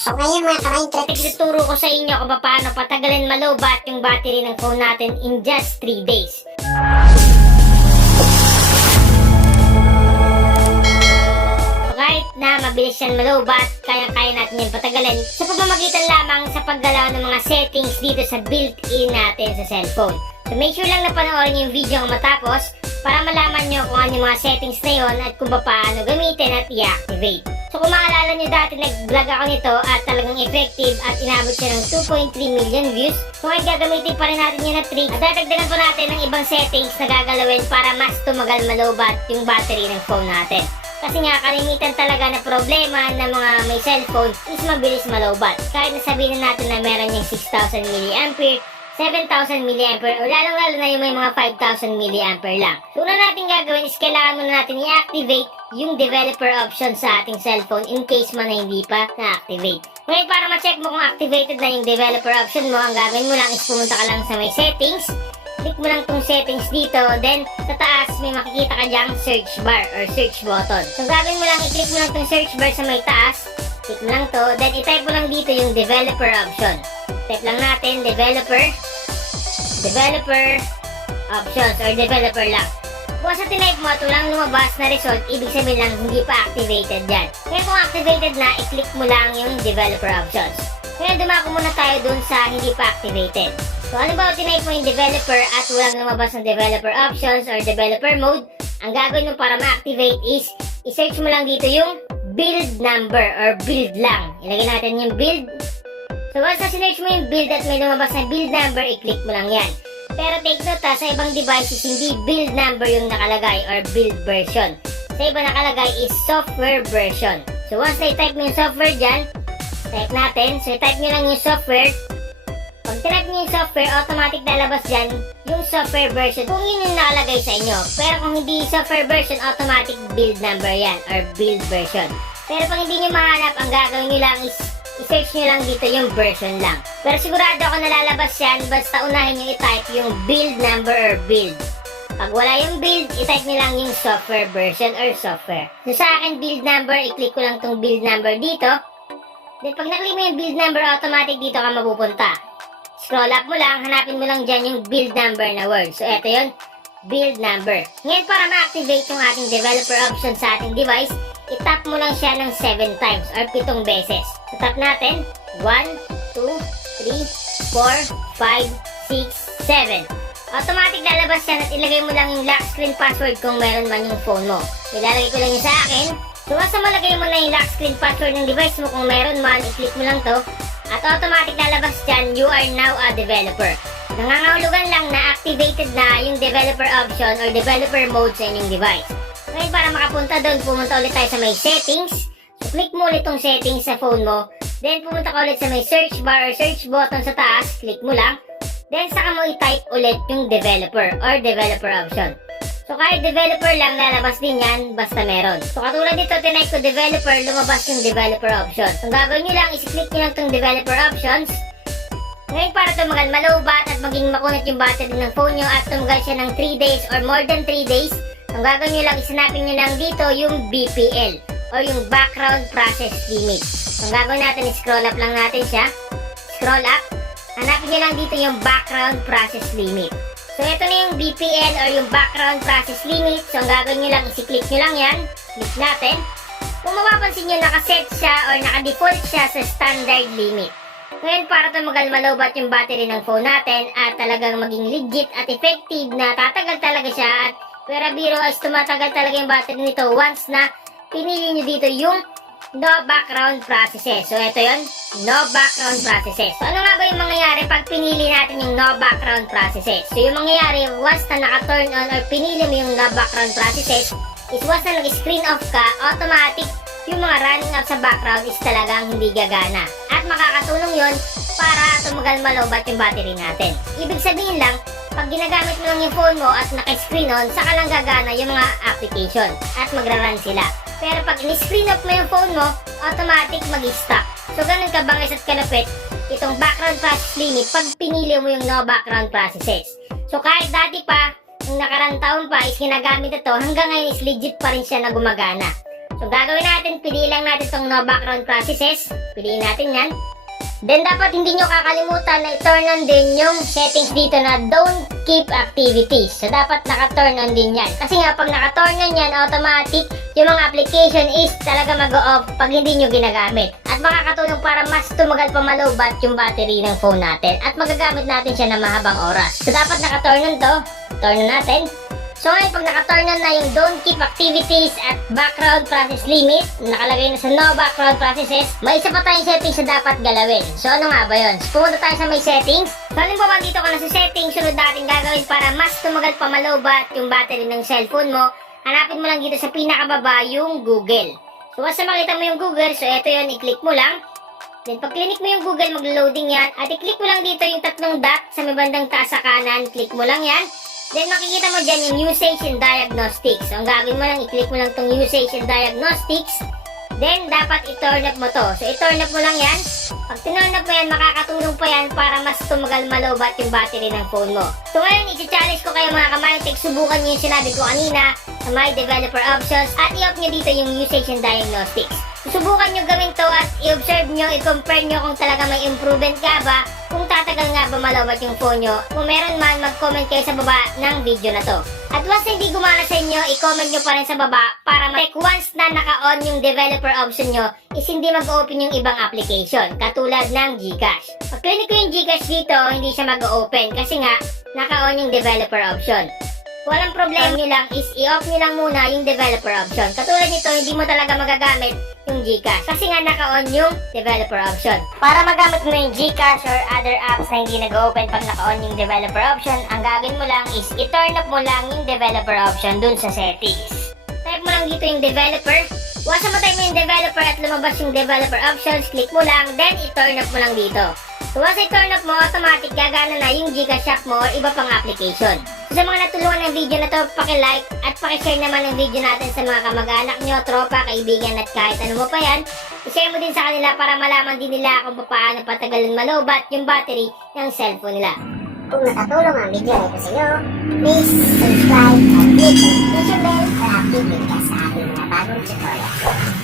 So ngayon mga ka-Mindtrek, Ituturo ko sa inyo kung paano patagalin malobat yung battery ng phone natin in just 3 days. So, kahit na mabilis yan malobat, kaya-kaya natin yung patagalin sa pamamagitan lamang sa paggalaw ng mga settings dito sa built-in natin sa cellphone. So make sure lang na panoorin yung video ang matapos para malaman nyo kung ano yung mga settings na yon at kung paano gamitin at i-activate. So kung maalala nyo dati nag-vlog ako nito at talagang effective at inabot siya ng 2.3 million views. Ngayon gagamitin pa rin natin yun na trick at dadagdagan pa natin ng ibang settings na gagalawin para mas tumagal malobat yung battery ng phone natin. Kasi nga kalimitan talaga na problema ng mga may cellphone is mabilis malobat. Kahit nasabihin na natin na meron yung 6,000 mAh 7,000 mAh o lalong lalo na yung may mga 5,000 mAh lang. So, una natin gagawin is kailangan muna natin i-activate yung developer option sa ating cellphone in case man na hindi pa na-activate. Ngayon, para ma-check mo kung activated na yung developer option mo, ang gagawin mo lang is pumunta ka lang sa may settings, click mo lang tong settings dito, then sa taas may makikita ka dyang search bar or search button. So, gagawin mo lang, i-click mo lang tong search bar sa may taas, click mo lang to, then i-type mo lang dito yung developer option. Type lang natin, developer, developer options or developer lang. Kung sa tinype mo at walang lumabas na result, ibig sabihin lang hindi pa activated yan. Kaya kung activated na, i-click mo lang yung developer options. Kaya dumako muna tayo dun sa hindi pa activated. So ano ba tinype mo yung developer at walang lumabas ng developer options or developer mode, ang gagawin mo para ma-activate is, i-search mo lang dito yung build number or build lang. Ilagay natin yung build So once na sinearch mo yung build at may lumabas na build number, i-click mo lang yan. Pero take note ha, sa ibang devices, hindi build number yung nakalagay or build version. Sa iba nakalagay is software version. So once na i-type mo yung software dyan, type natin. So type nyo lang yung software. Pag type nyo yung software, automatic lalabas dyan yung software version kung yun yung nakalagay sa inyo. Pero kung hindi software version, automatic build number yan or build version. Pero pag hindi nyo mahanap, ang gagawin nyo lang is i-search nyo lang dito yung version lang. Pero sigurado ako nalalabas yan, basta unahin nyo i-type yung build number or build. Pag wala yung build, i-type nyo lang yung software version or software. So sa akin, build number, i-click ko lang tong build number dito. Then pag naklik mo yung build number, automatic dito ka mapupunta. Scroll up mo lang, hanapin mo lang dyan yung build number na word. So eto yun, build number. Ngayon para ma-activate yung ating developer option sa ating device, itap mo lang siya ng 7 times or 7 beses. Tap natin, 1, 2, 3, 4, 5, 6, 7. Automatic lalabas yan at ilagay mo lang yung lock screen password kung meron man yung phone mo. Ilalagay ko lang yun sa akin. So basta malagay mo na yung lock screen password ng device mo kung meron man, i-click mo lang to. At automatic lalabas dyan, you are now a developer. Nangangahulugan lang na activated na yung developer option or developer mode sa inyong device. Ngayon para makapunta doon, pumunta ulit tayo sa may settings. Click mo ulit tong settings sa phone mo. Then pumunta ka ulit sa may search bar or search button sa taas. Click mo lang. Then saka mo i-type ulit yung developer or developer option. So kahit developer lang, lalabas din yan basta meron. So katulad dito, tinype ko developer, lumabas yung developer option. Ang gagawin nyo lang, is-click nyo lang tong developer options. Ngayon para tumagal malobat at maging makunat yung battery ng phone nyo at tumagal siya ng 3 days or more than 3 days, ang gagawin nyo lang, isinapin nyo lang dito yung BPL or yung Background Process Limit. So, ang gagawin natin, scroll up lang natin siya. Scroll up. Hanapin nyo lang dito yung Background Process Limit. So, ito na yung BPL or yung Background Process Limit. So, ang gagawin nyo lang, isi-click nyo lang yan. Click natin. Kung mapapansin nyo, nakaset siya or naka-default siya sa standard limit. Ngayon, para tumagal malobat yung battery ng phone natin at talagang maging legit at effective na tatagal talaga siya at pera biro is tumatagal talaga yung battery nito once na pinili nyo dito yung no background processes. So, ito yon no background processes. So, ano nga ba yung mangyayari pag pinili natin yung no background processes? So, yung mangyayari once na naka-turn on or pinili mo yung no background processes is once na nag-screen off ka, automatic yung mga running up sa background is talagang hindi gagana. At makakatulong yon para tumagal malobat yung battery natin. Ibig sabihin lang, pag ginagamit mo lang yung phone mo at naka-screen on, saka lang gagana yung mga application at magra-run sila. Pero pag in-screen off mo yung phone mo, automatic mag-stop. So ganun ka bangis at kalapit itong background process limit pag pinili mo yung no background processes. So kahit dati pa, nung nakarang taon pa is ginagamit ito, hanggang ngayon is legit pa rin siya na gumagana. So, gagawin natin, piliin lang natin itong no background processes. Piliin natin yan. Then, dapat hindi nyo kakalimutan na i-turn on din yung settings dito na don't keep activities. So, dapat naka-turn on din yan. Kasi nga, pag naka-turn on yan, automatic, yung mga application is talaga mag-off pag hindi nyo ginagamit. At makakatulong para mas tumagal pa malobat yung battery ng phone natin. At magagamit natin siya na mahabang oras. So, dapat naka-turn on to. Turn on natin. So ngayon, pag naka-turn on na yung don't keep activities at background process limit, nakalagay na sa no background processes, may isa pa tayong settings na dapat galawin. So ano nga ba yun? So, pumunta tayo sa may settings. So halimbawa dito ka na sa settings, sunod natin gagawin para mas tumagal pa malobat yung battery ng cellphone mo. Hanapin mo lang dito sa pinakababa yung Google. So once na makita mo yung Google, so eto yun, i-click mo lang. Then pag click mo yung Google, mag-loading yan. At i-click mo lang dito yung tatlong dot sa may bandang taas sa kanan. Click mo lang yan. Then makikita mo dyan yung usage and diagnostics. So ang gagawin mo lang, i-click mo lang tong usage and diagnostics. Then dapat i-turn up mo to. So i-turn up mo lang yan. Pag tinurn up mo yan, makakatulong pa yan para mas tumagal malobat yung battery ng phone mo. So ngayon, isi-challenge ko kayo mga kamayontek. Subukan nyo yung sinabi ko kanina sa my developer options at i-off nyo dito yung usage and diagnostics. Subukan nyo gawin to at i-observe nyo, i-compare nyo kung talaga may improvement ka ba, malawat yung phone nyo. Kung meron man, mag-comment kayo sa baba ng video na to. At once hindi gumana sa inyo, i-comment nyo pa rin sa baba para ma-check once na naka-on yung developer option nyo is hindi mag-open yung ibang application, katulad ng Gcash. Pag click ko yung Gcash dito, hindi siya mag-open kasi nga naka-on yung developer option. Walang problema nyo lang is i-off nyo lang muna yung developer option. Katulad nito, hindi mo talaga magagamit yung Gcash. Kasi nga naka-on yung developer option. Para magamit mo yung Gcash or other apps na hindi nag-open pag naka-on yung developer option, ang gagawin mo lang is i-turn up mo lang yung developer option dun sa settings. Type mo lang dito yung developer. Once na type mo yung developer at lumabas yung developer options, click mo lang, then i-turn up mo lang dito. So once i-turn up mo, automatic gagana na yung Gcash shop mo or iba pang application. Sa mga natulungan ng video na to, paki-like at paki-share naman ng video natin sa mga kamag-anak nyo, tropa, kaibigan at kahit ano mo pa yan. I-share mo din sa kanila para malaman din nila kung paano patagalan malobat yung battery ng cellphone nila. Kung nakatulong ang video na ito sa inyo, please subscribe at click the notification bell para updated ka sa ating mga bagong tutorial.